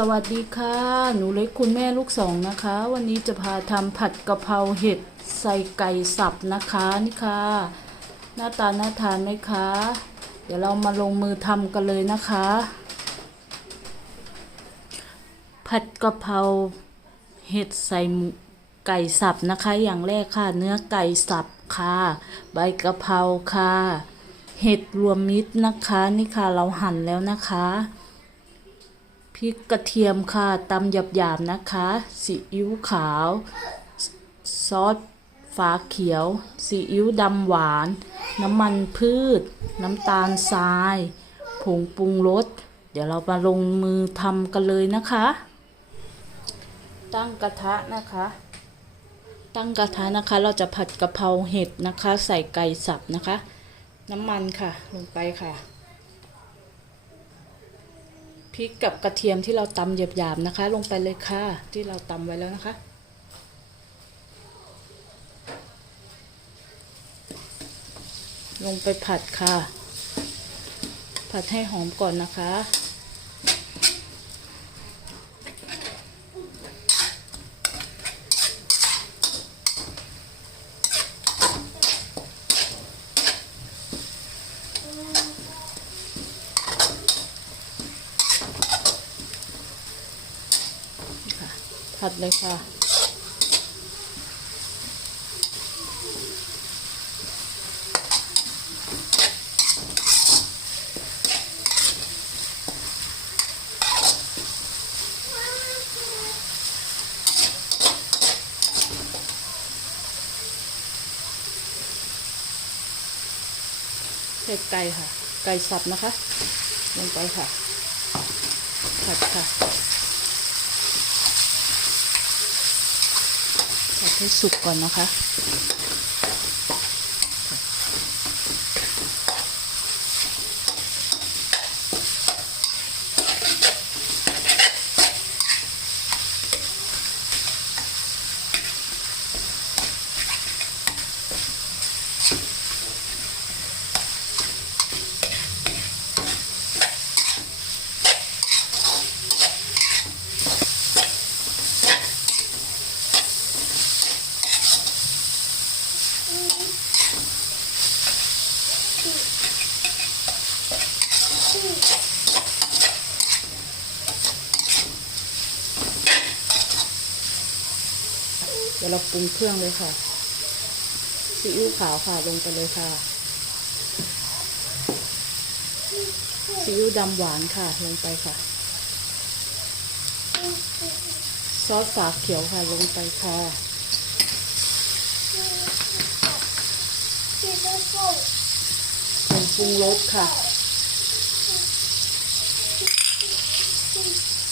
สวัสดีค่ะ หนูเล็กคุณแม่ลูกสองนะคะ วันนี้จะพาทำผัดกะเพราเห็ดใส่ไก่สับนะคะนี่ค่ะ หน้าตาน่าทานไหมคะ เดี๋ยวเรามาลงมือทำกันเลยนะคะ ผัดกะเพราเห็ดใส่ไก่สับนะคะ อย่างแรกค่ะ เนื้อไก่สับค่ะ ใบกะเพราค่ะ เห็ดรวมมิตรนะคะ นี่ค่ะเราหั่นแล้วนะคะ พริกกระเทียมค่ะตำหยาบๆนะคะซีอิ๊วขาว ซอสฝาเขียวซีอิ๊วดำหวาน น้ำมันพืช น้ำตาลทราย ผงปรุงรส เดี๋ยวเรามาลงมือทำกันเลยนะคะ ตั้งกระทะนะคะ ตั้งกระทะนะคะ เราจะผัดกะเพราเห็ดนะคะ ใส่ไก่สับนะคะ น้ำมันค่ะลงไปค่ะ ริกกับกระเทียมที่เราตำหยาบๆนะคะ ลงไปเลยค่ะ ที่เราตำไว้แล้วนะคะ ลงไปผัดค่ะ ผัดให้หอมก่อนนะคะ ค่ะ ผัดเลยค่ะ เผ็ดไก่ค่ะ ไก่สับนะคะ ลงไปค่ะ ผัดค่ะ ผัด ให้สุกก่อนนะคะ เดี๋ยวเราปรุงเครื่องเลยค่ะซีอิ๊วขาวค่ะลงไปเลยค่ะซีอิ๊วดำหวานค่ะลงไปค่ะ ซอสฝาเขียวค่ะลงไปค่ะผงปรุงรสค่ะ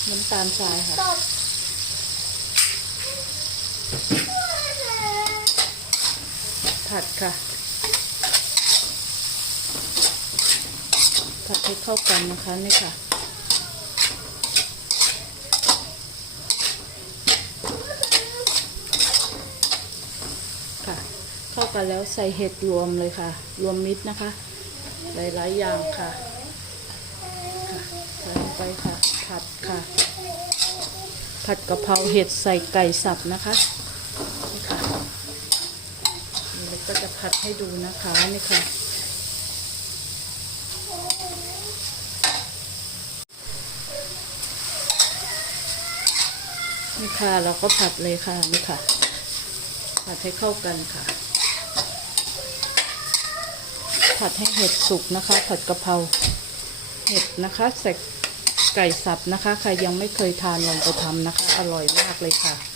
น้ำตาลทรายค่ะผัดค่ะ ผัดให้เข้ากันนะคะนี่ค่ะ ค่ะ เข้ากันแล้วใส่เห็ดรวมเลยค่ะ รวมมิตรนะคะ หลายๆอย่างค่ะ ค่ะใส่ลงไปค่ะ ผัดค่ะ ผัดกะเพราเห็ดใส่ไก่สับนะคะนี่ค่ะนี่เราก็จะผัดให้ดูนะคะนี่ค่ะ นี่ค่ะเราก็ผัดเลยค่ะนี่ค่ะ ผัดให้เข้ากันค่ะ ผัดให้เห็ดสุกนะคะ ผัดกะเพราเห็ดนะคะใส่ ไก่สับนะคะ ใครยังไม่เคยทานลองไปทำนะคะ อร่อยมากเลยค่ะ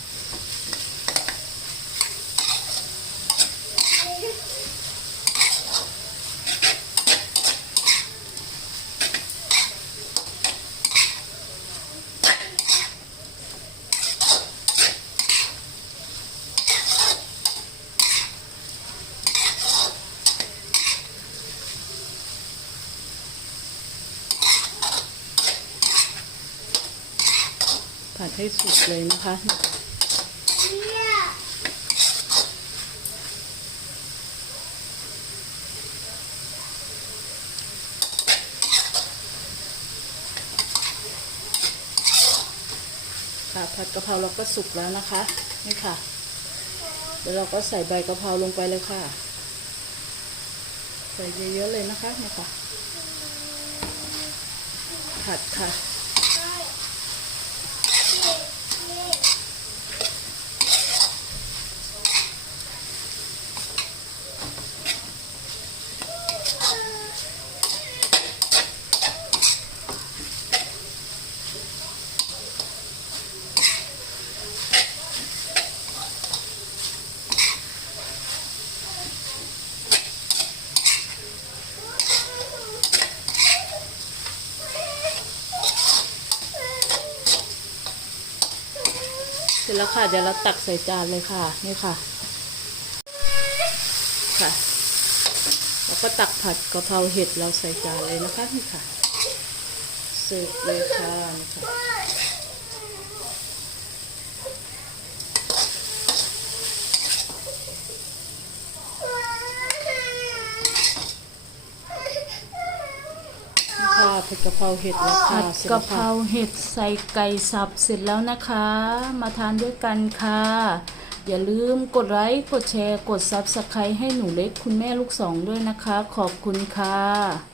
ผัดให้สุกเลยนะคะ ค่ะผัดกะเพราเราก็สุกแล้วนะคะ นี่ค่ะ เดี๋ยวเราก็ใส่ใบกะเพราลงไปเลยค่ะ ใส่เยอะๆเลยนะคะนี่ค่ะผัดค่ะ ร็จแล้วค่ะ เดี๋ยวเราตักใส่จานเลยค่ะ นี่ค่ะ ค่ะแล้วก็ตักผัดกะเพราเห็ดเราใส่จานเลยนะคะนี่ค่ะ เสิร์ฟเลยค่ะนี่ค่ะ ค่ะผัดกะเพราเห็ดแล้วค่ะผัดเสร็จกะแล้วเพค่ะราเห็ดใส่ไก่สับเสร็จแล้วนะคะ มาทานด้วยกันค่ะ อย่าลืมกดไลค์กดแชร์กดซับสไครต์ให้หนูเล็กคุณแม่ลูกสองด้วยนะคะ ขอบคุณค่ะ